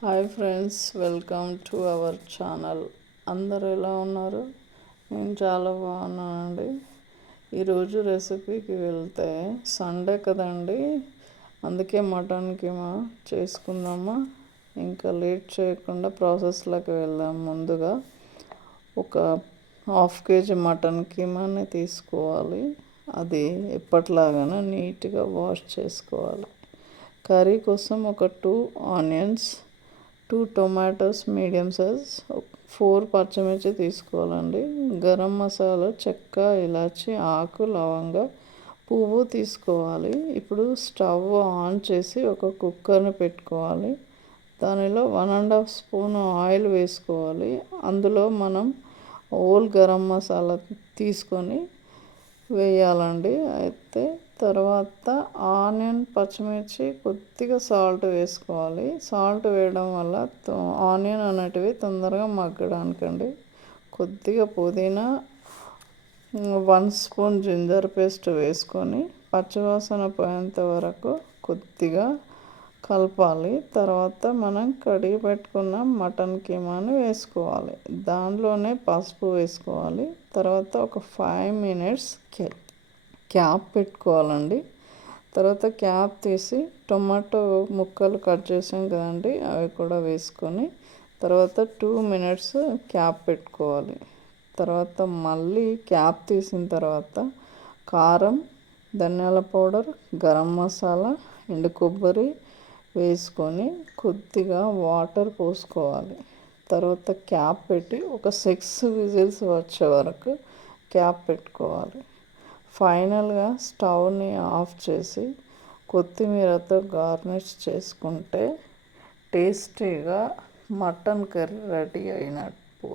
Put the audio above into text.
Hi friends, welcome to our channel. అందరూ ఎలా ఉన్నారు? నేను చాలా బాగున్నానండి. ఈరోజు రెసిపీకి వెళ్తే సండే కదండి, అందుకే మటన్ కీమా చేసుకుందామా. ఇంకా లేట్ చేయకుండా ప్రాసెస్లోకి వెళ్దాం. ముందుగా ఒక హాఫ్ కేజీ మటన్ కీమాని తీసుకోవాలి. అది ఎప్పటిలాగానే నీట్గా వాష్ చేసుకోవాలి. కర్రీ కోసం ఒక 2 ఆనియన్స్, 2 టొమాటోస్ మీడియం సైజ్, 4 పచ్చిమిర్చి తీసుకోవాలండి. గరం మసాలా, చెక్క, ఇలాచి, ఆకు, లవంగ, పువ్వు తీసుకోవాలి. ఇప్పుడు స్టవ్ ఆన్ చేసి ఒక కుక్కర్ని పెట్టుకోవాలి. దానిలో 1.5 స్పూన్ ఆయిల్ వేసుకోవాలి. అందులో మనం హోల్ గరం మసాలా తీసుకొని వేయాలండి. అయితే తర్వాత ఆనియన్, పచ్చిమిర్చి, కొద్దిగా సాల్ట్ వేసుకోవాలి. సాల్ట్ వేయడం వల్ల ఆనియన్ అనేటివి తొందరగా మగ్గడానికండి. కొద్దిగా పుదీనా, 1 స్పూన్ జింజర్ పేస్ట్ వేసుకొని పచ్చివాసన పోయేంత వరకు కొద్దిగా కలపాలి. తర్వాత మనం కడిగి పెట్టుకున్న మటన్ కీమాని వేసుకోవాలి. దానిలోనే పసుపు వేసుకోవాలి. తర్వాత ఒక 5 మినిట్స్ క్యాప్ పెట్టుకోవాలండి. తర్వాత క్యాప్ తీసి టొమాటో ముక్కలు కట్ చేసాం కదండి, అవి కూడా వేసుకొని తర్వాత 2 మినిట్స్ క్యాప్ పెట్టుకోవాలి. తర్వాత మళ్ళీ క్యాప్ తీసిన తర్వాత కారం, ధనియాల పౌడర్, గరం మసాలా, ఎండు కొబ్బరి వేసుకొని కొద్దిగా వాటర్ పోసుకోవాలి. తర్వాత క్యాప్ పెట్టి ఒక 6 విజిల్స్ వచ్చే వరకు క్యాప్ పెట్టుకోవాలి. ఫైనల్గా స్టవ్ని ఆఫ్ చేసి కొత్తిమీరతో గార్నిష్ చేసుకుంటే టేస్టీగా మటన్ కర్రీ రెడీ అయినట్టు.